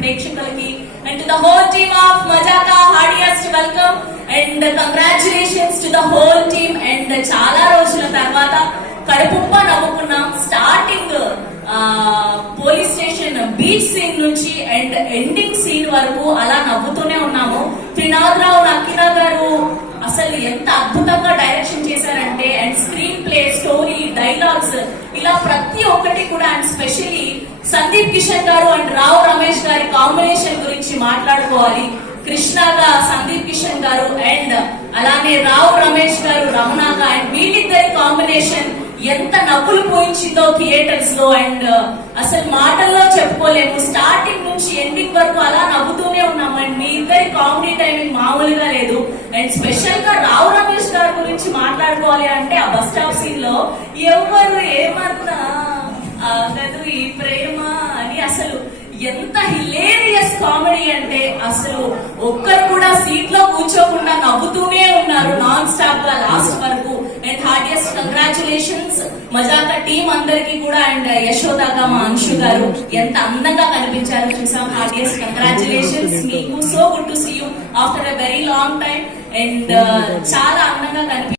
ప్రేక్షకులకి and to the whole team of Mazaka heartiest welcome and congratulations to the whole team and చాలా రోజుల తర్వాత కడుపుప్ప నవ్వుకున్నాం starting police station beach scene నుంచి and ending scene వరకు అలా నవ్వుతూనే ఉన్నాము. డైలాగ్స్ ఇలా ప్రతి ఒక్కటి కూడా అండ్ స్పెషలీ సందీప్ కిషన్ గారు అండ్ రావు రమేష్ గారి కాంబినేషన్ గురించి మాట్లాడుకోవాలి. కృష్ణగా సందీప్ కిషన్ గారు అండ్ అలానే రావు రమేష్ గారు రమణగా అండ్ వీళ్ళిద్దరి కాంబినేషన్ ఎంత నవ్వులు పోయించిందో థియేటర్స్లో అండ్ అసలు మాటల్లో చెప్పుకోలేము. స్టార్టింగ్ నుంచి ఎండింగ్ వరకు అలా నవ్వుతూనే ఉన్నాం అండ్ మీ ఇద్దరి కామెడీ టైమింగ్ మామూలుగా లేదు. అండ్ స్పెషల్గా రావు రమేష్ గారు గురించి మాట్లాడుకోవాలి అంటే ఆ బస్ స్టాప్ సీన్లో ఎవరు ఏమన్నా ఆగదు ఈ ప్రేమ అని అసలు ఎంత హిలేరియస్ కామెడీ అంటే అసలు ఒక్కరు కూడా సీట్లో కూర్చోకుండా నవ్వుతూనే ఉన్నారు నాన్ స్టాప్గా లాస్ట్ వరకు. And heartiest congratulations Mazaka team అందరికి కూడా అండ్ యశోదాగా మా అంశు గారు ఎంత అందంగా కనిపించారు చూసాం. Heartiest congratulations me to see you after a very long time and చాలా అందంగా కనిపి